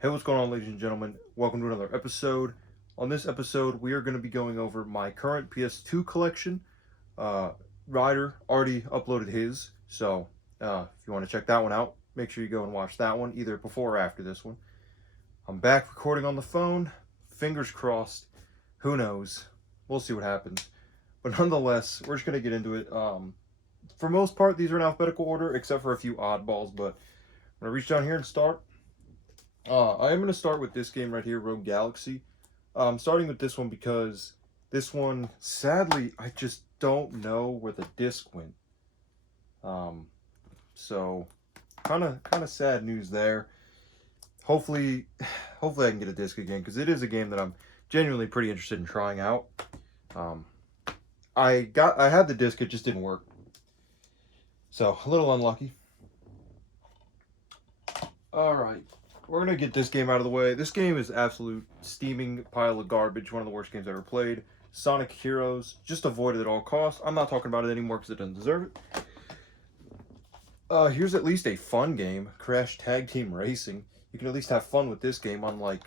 Hey, what's going on, ladies and gentlemen? Welcome to another episode. On this episode, we are going to be going over my current PS2 collection. Uh, Ryder already uploaded his, so if you want to check that one out, make sure you go and watch that one, either before or after this one. I'm back recording on the phone. Fingers crossed. Who knows? We'll see what happens. But nonetheless, we're just going to get into it. For most part, these are in alphabetical order, except for a few oddballs, but I'm going to reach down here and start. I am going to start with this game right here, Rogue Galaxy. I'm starting with this one because this one, sadly, I just don't know where the disc went. Um, so kind of sad news there. Hopefully, hopefully I can get a disc again because it is a game that I'm genuinely pretty interested in trying out. Um, I had the disc, it just didn't work. So a little unlucky. All right. We're going to get this game out of the way. This game is absolute steaming pile of garbage. One of the worst games I've ever played. Sonic Heroes. Just avoid it at all costs. I'm not talking about it anymore because it doesn't deserve it. Here's at least a fun game. Crash Tag Team Racing. You can at least have fun with this game, unlike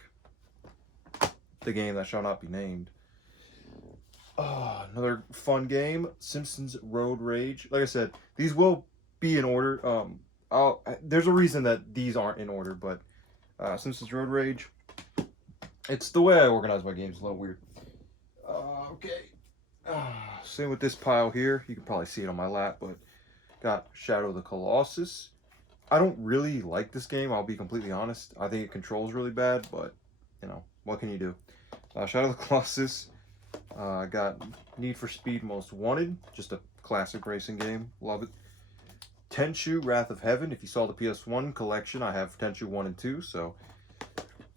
the game that shall not be named. Another fun game. Simpsons Road Rage. Like I said, these will be in order. There's a reason that these aren't in order, but Simpsons Road Rage. It's the way I organize my games, a little weird. Okay. Same with this pile here. You can probably see it on my lap, but got Shadow of the Colossus. I don't really like this game, I'll be completely honest. I think it controls really bad, but, you know, what can you do? Shadow of the Colossus. I got Need for Speed Most Wanted. Just a classic racing game. Love it. Tenchu Wrath of Heaven. If you saw the PS1 collection, I have Tenchu 1 and 2, so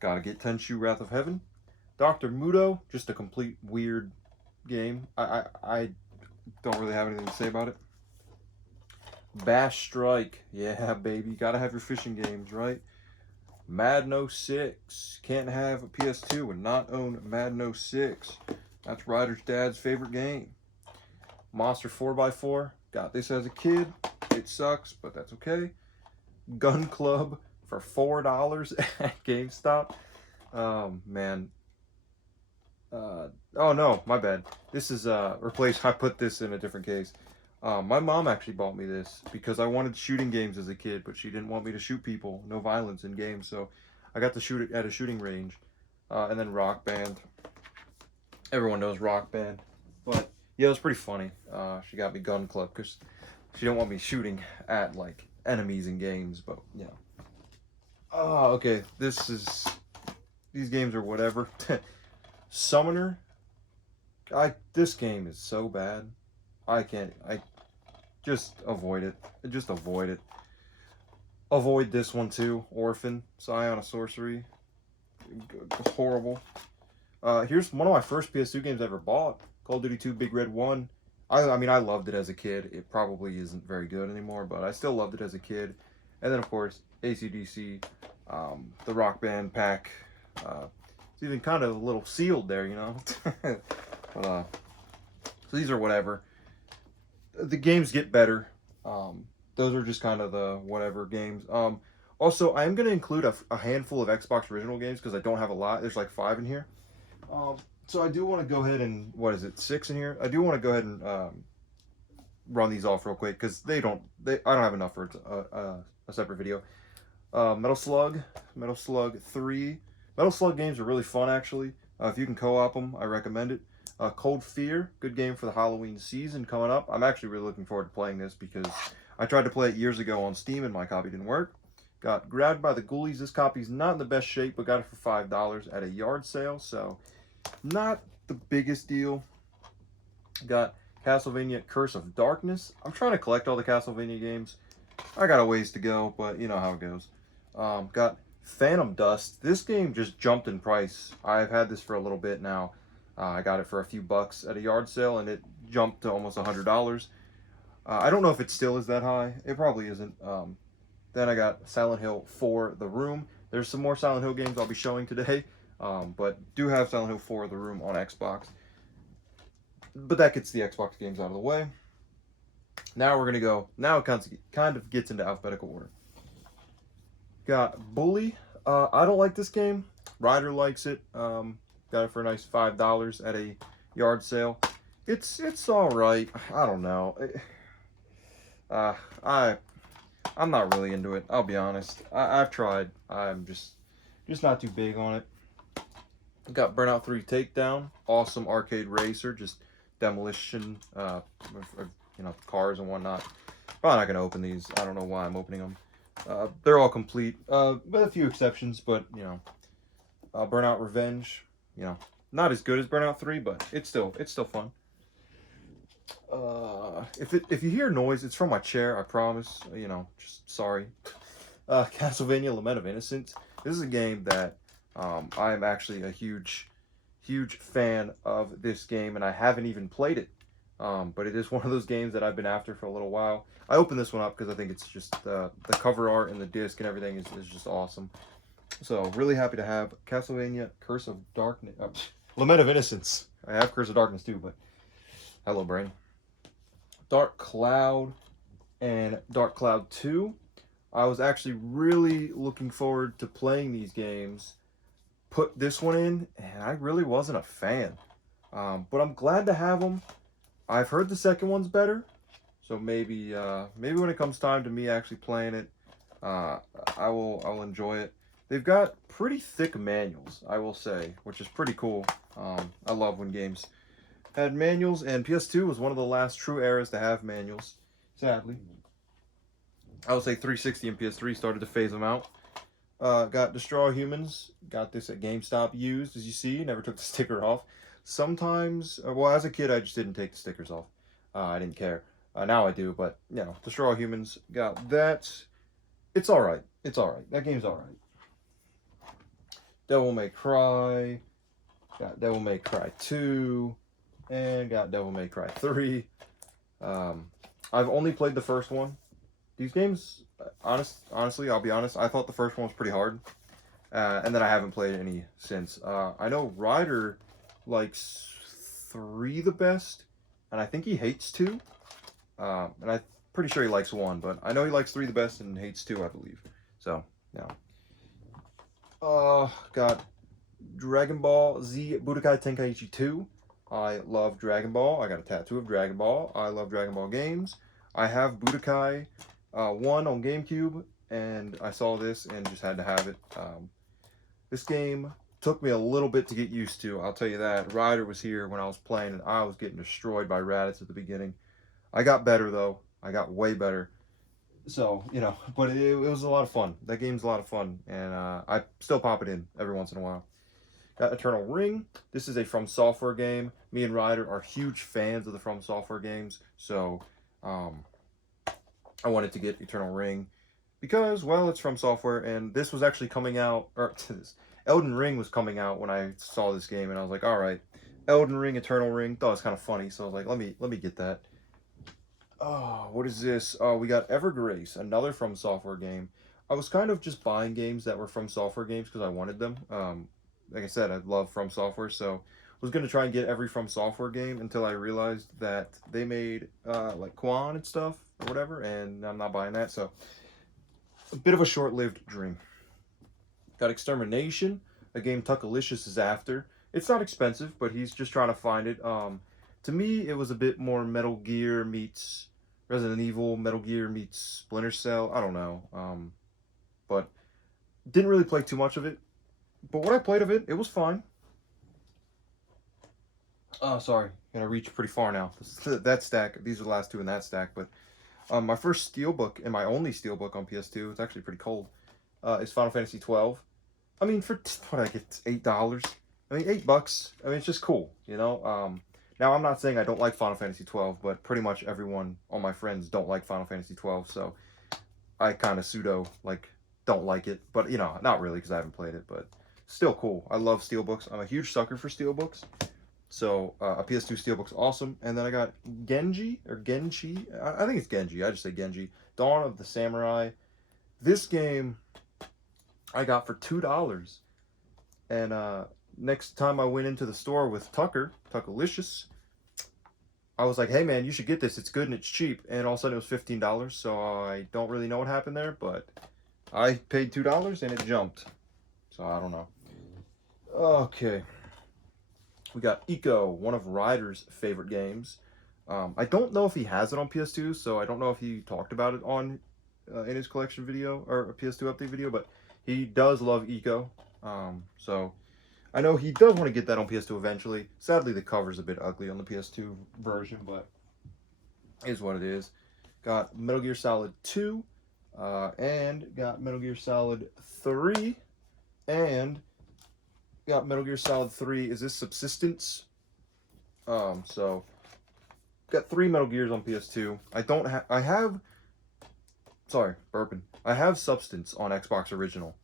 gotta get Tenchu Wrath of Heaven. Dr. Muto, just a complete weird game. I don't really have anything to say about it. Bash Strike. Yeah, baby. Gotta have your fishing games, right? Madden 06. Can't have a PS2 and not own Madden 06. That's Ryder's dad's favorite game. Monster 4x4. Got this as a kid. It sucks, but that's okay. Gun Club for $4 at GameStop. Man. Oh no, my bad. This is replaced. I put this in a different case. My mom actually bought me this because I wanted shooting games as a kid, but she didn't want me to shoot people. No violence in games, so I got to shoot it at a shooting range. And then Rock Band. Everyone knows Rock Band, but yeah, it was pretty funny. She got me Gun Club because she didn't want me shooting at like enemies in games, but you know. Oh, okay. These games are whatever. Summoner. This game is so bad. I just avoid it. Just avoid it. Avoid this one too. Orphan. Scion of Sorcery. Horrible. Here's one of my first PS2 games I ever bought. Call of Duty 2 Big Red 1. I mean, I loved it as a kid. It probably isn't very good anymore, but I still loved it as a kid. And then, of course, AC/DC, the Rock Band pack. It's even kind of a little sealed there, you know? But, so these are whatever. The games get better. Those are just kind of the whatever games. Also, I am going to include a handful of Xbox original games because I don't have a lot. There's like 5 in here. So I do want to go ahead and, what is it, 6 in here? I do want to go ahead and run these off real quick because I don't have enough for a separate video. Metal Slug 3. Metal Slug games are really fun, actually. If you can co-op them, I recommend it. Cold Fear, good game for the Halloween season coming up. I'm actually really looking forward to playing this because I tried to play it years ago on Steam and my copy didn't work. Got Grabbed by the Ghoulies. This copy's not in the best shape, but got it for $5 at a yard sale, so not the biggest deal. Got Castlevania Curse of Darkness. I'm trying to collect all the Castlevania games. I got a ways to go, but you know how it goes. Got Phantom Dust. This game just jumped in price. I've had this for a little bit now. I got it for a few bucks at a yard sale, and it jumped to almost $100. I don't know if it still is that high. It probably isn't. Then I got Silent Hill 4 The Room. There's some more Silent Hill games I'll be showing today, but do have Silent Hill 4 The Room on Xbox. But that gets the Xbox games out of the way. Now we're going to go, now it kind of gets into alphabetical order. Got Bully, I don't like this game. Ryder likes it. Got it for a nice $5 at a yard sale. It's all right. I don't know. Uh, I I'm not really into it. I'll be honest. I've tried. I'm just not too big on it. Got Burnout 3 Takedown. Awesome arcade racer. Just demolition. Cars and whatnot. Probably not gonna open these. I don't know why I'm opening them. They're all complete, with a few exceptions. But Burnout Revenge. Not as good as Burnout 3, but it's still fun. If you hear noise, it's from my chair. I promise. Just sorry. Castlevania: Lament of Innocence. This is a game that I am actually a huge fan of this game, and I haven't even played it. But it is one of those games that I've been after for a little while. I opened this one up because I think it's just the cover art and the disc and everything is just awesome. So really happy to have Castlevania: Curse of Darkness, Lament of Innocence. I have Curse of Darkness too, but hello, brain. Dark Cloud and Dark Cloud 2. I was actually really looking forward to playing these games. Put this one in, and I really wasn't a fan. But I'm glad to have them. I've heard the second one's better, so maybe when it comes time to me actually playing it, I will enjoy it. They've got pretty thick manuals, I will say, which is pretty cool. I love when games had manuals, and PS2 was one of the last true eras to have manuals, sadly. I would say 360 and PS3 started to phase them out. Got Destroy All Humans. Got this at GameStop used, as you see. Never took the sticker off. Sometimes, well, as a kid, I just didn't take the stickers off. I didn't care. Now I do, but, Destroy All Humans. Got that. It's alright. It's alright. That game's alright. Devil May Cry. Got Devil May Cry 2. And got Devil May Cry 3. I've only played the first one. These games, honestly, I'll be honest, I thought the first one was pretty hard. And then I haven't played any since. I know Ryder likes 3 the best, and I think he hates 2. And I'm pretty sure he likes 1, but I know he likes 3 the best and hates 2, I believe. So, yeah. Got Dragon Ball Z Budokai Tenkaichi 2. I love Dragon Ball. I got a tattoo of Dragon Ball. I love Dragon Ball games. I have Budokai 1 on GameCube, and I saw this and just had to have it. This game took me a little bit to get used to, I'll tell you that. Ryder was here when I was playing, and I was getting destroyed by Raditz at the beginning. I got better, though. I got way better. So, but it was a lot of fun. That game's a lot of fun, and I still pop it in every once in a while. Got Eternal Ring. This is a From Software game. Me and Ryder are huge fans of the From Software games, so I wanted to get Eternal Ring because, well, it's From Software, and this was actually coming out, or Elden Ring was coming out when I saw this game, and I was like, all right, Elden Ring, Eternal Ring. Thought it was kind of funny, so I was like, let me get that. Oh, what is this? Oh, we got Evergrace, another From Software game. I was kind of just buying games that were From Software games because I wanted them. Like I said, I love From Software, so I was going to try and get every From Software game until I realized that they made like Quan and stuff or whatever, and I'm not buying that, so a bit of a short-lived dream. Got Extermination, a game Tuckalicious is after. It's not expensive, but he's just trying to find it. To me, it was a bit more Metal Gear meets Resident Evil, Metal Gear meets Splinter Cell. I don't know, but didn't really play too much of it. But what I played of it, it was fine. Oh, sorry. Gonna reach pretty far now. That stack, these are the last 2 in that stack. But my first steelbook, and my only steelbook on PS2, it's actually pretty cold, is Final Fantasy 12. I mean, for what I get, $8. I mean, $8. I mean, it's just cool, Now, I'm not saying I don't like Final Fantasy 12, but pretty much everyone, all my friends, don't like Final Fantasy 12. So I kind of don't like it. But, not really because I haven't played it, but still cool. I love steelbooks. I'm a huge sucker for steelbooks. So a PS2 steelbook's awesome. And then I got Genji, or Genji. I think it's Genji. I just say Genji. Dawn of the Samurai. This game I got for $2. And next time I went into the store with Tuckalicious, I was like, hey man, you should get this. It's good and it's cheap. And all of a sudden it was $15. So I don't really know what happened there, but I paid $2 and it jumped. So I don't know. Okay. We got Eco, one of Ryder's favorite games. I don't know if he has it on PS2, so I don't know if he talked about it on in his collection video or a PS2 update video, but he does love Eco. So I know he does want to get that on PS2 eventually. Sadly, the cover's a bit ugly on the PS2 version, but it is what it is. Got Metal Gear Solid 2, and got Metal Gear Solid 3, and got Metal Gear Solid 3. Is this Subsistence? So got 3 Metal Gears on PS2. I have, sorry, burping. I have Substance on Xbox Original.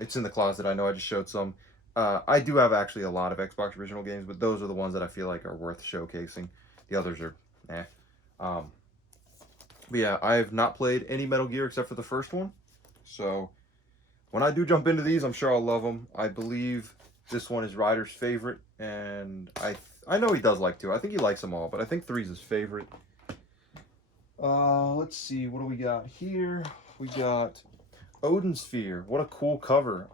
It's in the closet. I know I just showed some. I do have actually a lot of Xbox Original games, but those are the ones that I feel like are worth showcasing. The others are, eh. But yeah, I have not played any Metal Gear except for the first one. So when I do jump into these, I'm sure I'll love them. I believe this one is Ryder's favorite, and I know he does like 2. I think he likes them all, but I think 3 is his favorite. Let's see, what do we got here? We got Odin Sphere. What a cool cover.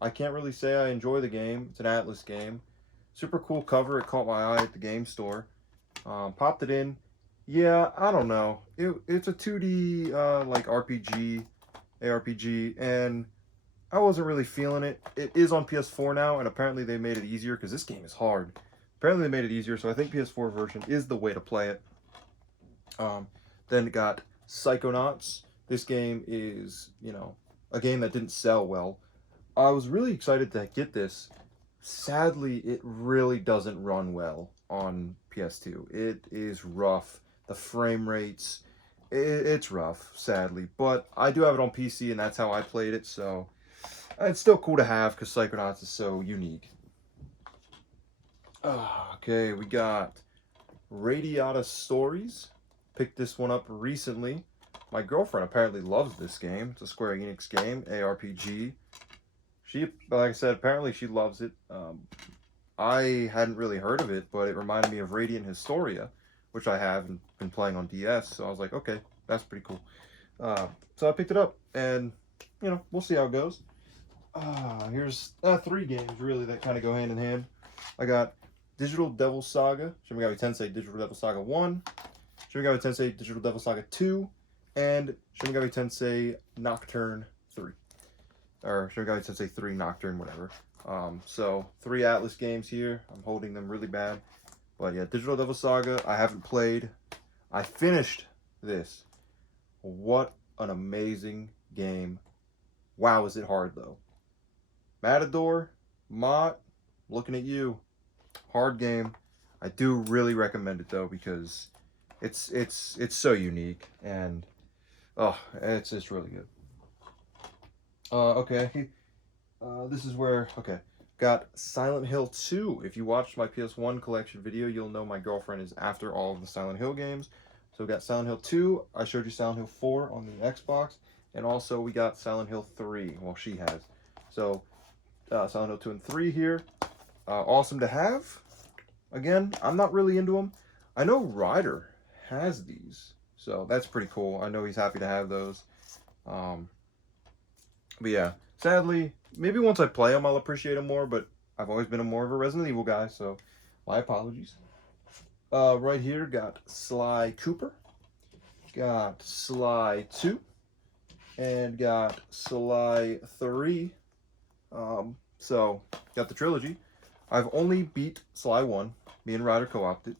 I can't really say I enjoy the game. It's an Atlas game. Super cool cover. It caught my eye at the game store. Popped it in. Yeah, I don't know. It's a 2D like RPG, ARPG, and I wasn't really feeling it. It is on PS4 now, and apparently they made it easier because this game is hard. Apparently they made it easier, so I think PS4 version is the way to play it. Then it got Psychonauts. This game is, you know, a game that didn't sell well. I was really excited to get this. Sadly, it really doesn't run well on PS2. It is rough. The frame rates, it's rough, sadly. But I do have it on PC, and that's how I played it, so it's still cool to have because Psychonauts is so unique. Okay, we got Radiata Stories. Picked this one up recently. My girlfriend apparently loves this game. It's a Square Enix game, ARPG. Like I said, apparently she loves it. I hadn't really heard of it, but it reminded me of Radiant Historia, which I have and been playing on DS. So I was like, okay, that's pretty cool. So I picked it up, and you know, we'll see how it goes. Here's 3 games really that kind of go hand in hand. I got Digital Devil Saga, Shin Megami Tensei Digital Devil Saga 1, Shin Megami Tensei Digital Devil Saga 2, and Shin Megami Tensei Nocturne 3. Or Shin Megami Tensei 3 Nocturne, whatever. So 3 Atlas games here. I'm holding them really bad. But yeah, Digital Devil Saga, I haven't played. I finished this. What an amazing game. Wow, is it hard though. Matador, Mott, looking at you. Hard game. I do really recommend it though because it's so unique and it's just really good. Okay. This is where got Silent Hill 2. If you watched my PS1 collection video, you'll know my girlfriend is after all of the Silent Hill games. So we got Silent Hill 2. I showed you Silent Hill 4 on the Xbox, and also we got Silent Hill 3. Well, she has. So Silent Hill 2 and 3 here. Awesome to have. Again, I'm not really into them. I know Ryder has these, so that's pretty cool. I know he's happy to have those. But yeah, sadly, maybe once I play them, I'll appreciate them more, but I've always been more of a Resident Evil guy, so my apologies. Right here, got Sly Cooper, got Sly 2, and got Sly 3. So, got the trilogy. I've only beat Sly 1. Me and Ryder co-opted.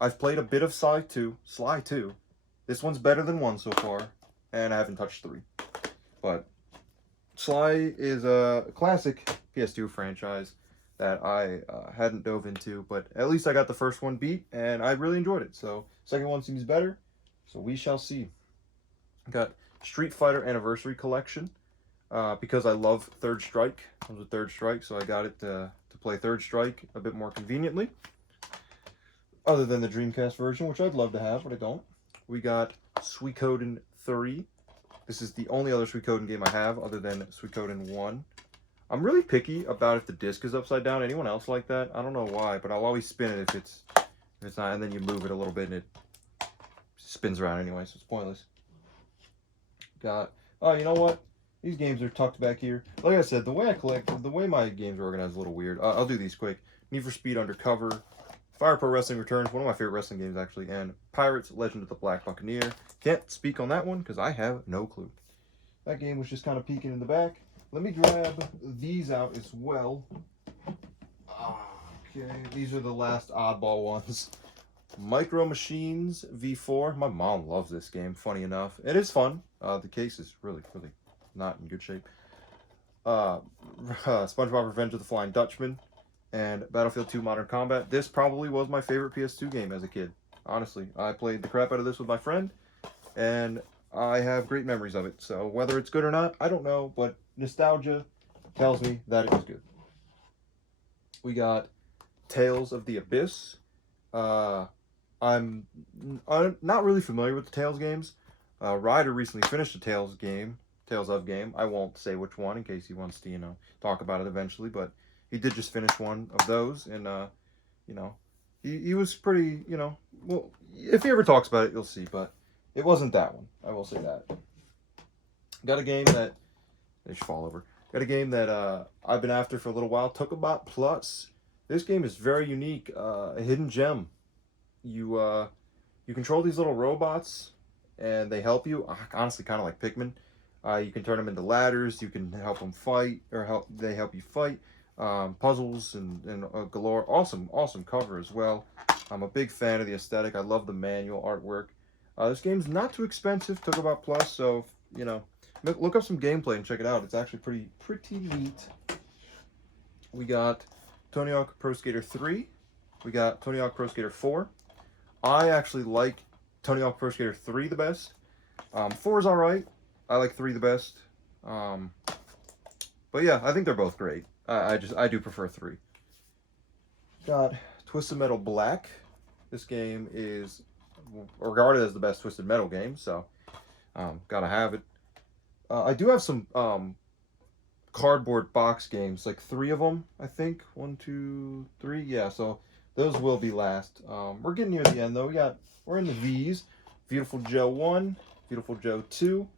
I've played a bit of Sly 2. This one's better than 1 so far, and I haven't touched 3. But Sly is a classic PS2 franchise that I hadn't dove into, but at least I got the first one beat, and I really enjoyed it. So, second one seems better, so we shall see. Got Street Fighter Anniversary Collection, because I love Third Strike. I was a Third Strike, so I got it to play Third Strike a bit more conveniently. Other than the Dreamcast version, which I'd love to have, but I don't. We got Suikoden 3. This is the only other Suikoden game I have, other than Suikoden 1. I'm really picky about if the disc is upside down. Anyone else like that? I don't know why, but I'll always spin it if it's not, and then you move it a little bit and it spins around anyway, so it's pointless. Got, oh, you know what? These games are tucked back here. Like I said, the way I collect, the way my games are organized is a little weird. I'll do these quick. Need for Speed Undercover, Fire Pro Wrestling Returns, one of my favorite wrestling games actually, and Pirates Legend of the Black Buccaneer. Can't speak on that one because I have no clue. That game was just kind of peeking in the back. Let me grab these out as well. Okay, these are the last oddball ones. Micro Machines V4. My mom loves this game, funny enough. It is fun. The case is really not in good shape. SpongeBob Revenge of the Flying Dutchman and Battlefield 2 Modern Combat. This probably was my favorite PS2 game as a kid. Honestly, I played the crap out of this with my friend, and I have great memories of it. So whether it's good or not, I don't know, but nostalgia tells me that it was good. We got Tales of the Abyss. I'm not really familiar with the Tales games. Ryder recently finished a Tales of game. I won't say which one in case he wants to, talk about it eventually, but he did just finish one of those, and, he was pretty, well, if he ever talks about it, you'll see, but it wasn't that one. I will say that. Got a game that, they should fall over. Got a game that I've been after for a little while, Kombat Plus. This game is very unique, a hidden gem. You control these little robots, and they help you. Honestly, kind of like Pikmin. You can turn them into ladders. You can help them fight, or they help you fight. Puzzles and galore. Awesome cover as well. I'm a big fan of the aesthetic. I love the manual artwork. This game's not too expensive. Took about Plus, so look up some gameplay and check it out. It's actually pretty neat. We got Tony Hawk Pro Skater 3. We got Tony Hawk Pro Skater 4. I actually like Tony Hawk Pro Skater 3 the best. 4 is alright. I like 3 the best. But yeah, I think they're both great. I do prefer 3. Got Twisted Metal Black. This game is regarded as the best Twisted Metal game, so gotta have it. I do have some cardboard box games, like 3 of them, I think. 1, 2, 3. Yeah, so those will be last. We're getting near the end though. We're in the V's. Beautiful Joe 1, Beautiful Joe 2.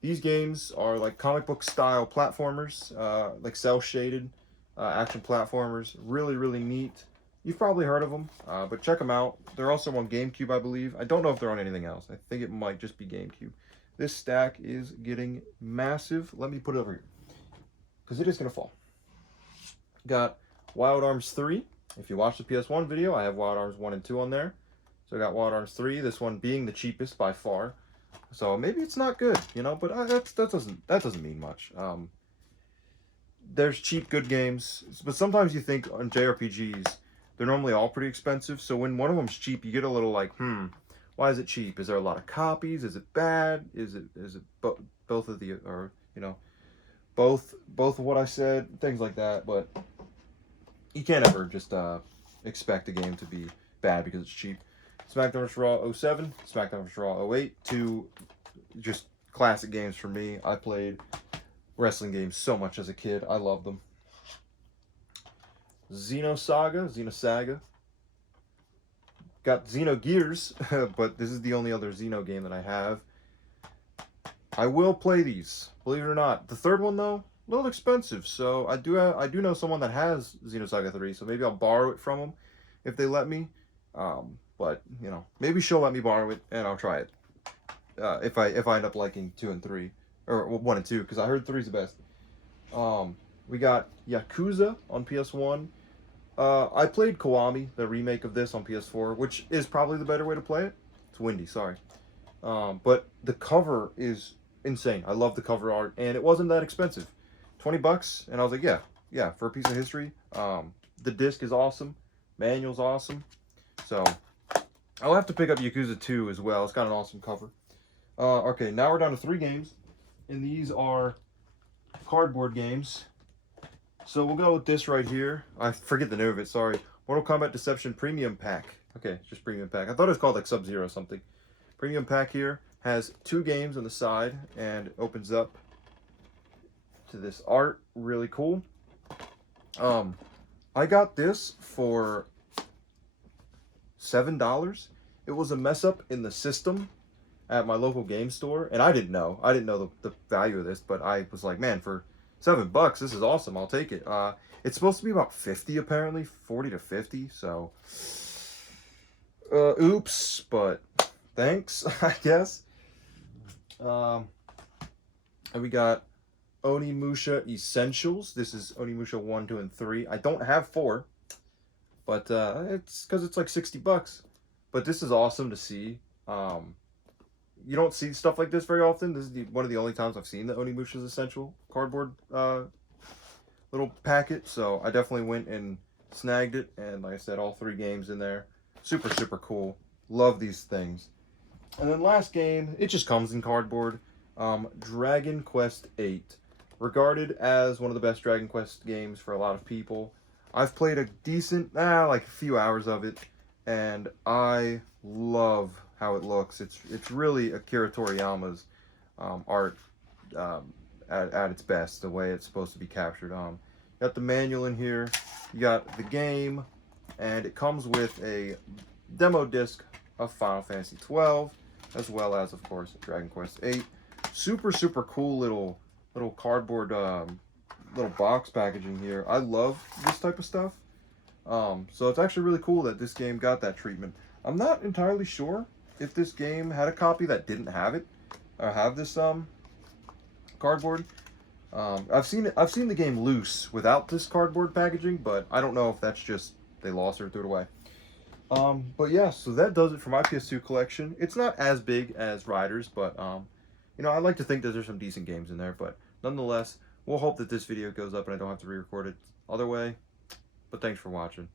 These games are like comic book style platformers, like cell shaded action platformers. Really neat. You've probably heard of them, but check them out. They're also on GameCube, I believe. I don't know if they're on anything else. I think it might just be GameCube. This stack is getting massive. Let me put it over here, because it is going to fall. Got Wild Arms 3. If you watch the PS1 video, I have Wild Arms 1 and 2 on there. So I got Wild Arms 3, this one being the cheapest by far. So maybe it's not good, but that doesn't mean much. There's cheap good games, but sometimes you think on JRPGs, they're normally all pretty expensive. So when one of them's cheap, you get a little like, why is it cheap? Is there a lot of copies? Is it bad? Is it both of the, or both of what I said, things like that. But you can't ever just expect a game to be bad because it's cheap. SmackDown vs. Raw 07, SmackDown vs. Raw 08, 2 just classic games for me. I played wrestling games so much as a kid. I love them. Xenosaga. Got Xenogears, but this is the only other Xeno game that I have. I will play these, believe it or not. The third one though, a little expensive, so I do know someone that has Xenosaga 3, so maybe I'll borrow it from them if they let me. But maybe she'll let me borrow it and I'll try it. If I end up liking 2 and 3, or 1 and 2, because I heard 3 is the best. We got Yakuza on PS1. I played Kiwami, the remake of this, on PS4, which is probably the better way to play it. It's windy, sorry. But the cover is insane. I love the cover art, and it wasn't that expensive. $20, and I was like, yeah, for a piece of history. The disc is awesome. Manual's awesome. So I'll have to pick up Yakuza 2 as well. It's got an awesome cover. Okay, now we're down to 3 games, and these are cardboard games. So we'll go with this right here. I forget the name of it, sorry. Mortal Kombat Deception Premium Pack. Okay, just Premium Pack. I thought it was called like Sub-Zero or something. Premium Pack here has 2 games on the side and opens up to this art. Really cool. I got this for $7. It was a mess up in the system, at my local game store, and I didn't know. I didn't know the value of this, but I was like, man, for $7, this is awesome. I'll take it. It's supposed to be about 50 apparently, 40 to 50. So, oops, but thanks, I guess. And we got Onimusha Essentials. This is Onimusha 1, 2, and 3. I don't have 4, but it's because it's like $60. But this is awesome to see. You don't see stuff like this very often. This is one of the only times I've seen the Onimusha's Essential cardboard little packet. So I definitely went and snagged it. And like I said, all 3 games in there. Super, super cool. Love these things. And then last game, it just comes in cardboard. Dragon Quest VIII. Regarded as one of the best Dragon Quest games for a lot of people. I've played a decent, like a few hours of it. And I love how it looks. It's really Akira Toriyama's art at its best, the way it's supposed to be captured. You got the manual in here, you got the game, and it comes with a demo disc of Final Fantasy 12, as well as, of course, Dragon Quest VIII. Super, super cool little cardboard little box packaging here. I love this type of stuff. So it's actually really cool that this game got that treatment. I'm not entirely sure if this game had a copy that didn't have it, or have this cardboard. I've seen the game loose without this cardboard packaging, but I don't know if that's just they lost or threw it away. But yeah, so that does it for my PS2 collection. It's not as big as Riders, but you know, I like to think that there's some decent games in there. But nonetheless, we'll hope that this video goes up and I don't have to re-record it other way. But thanks for watching.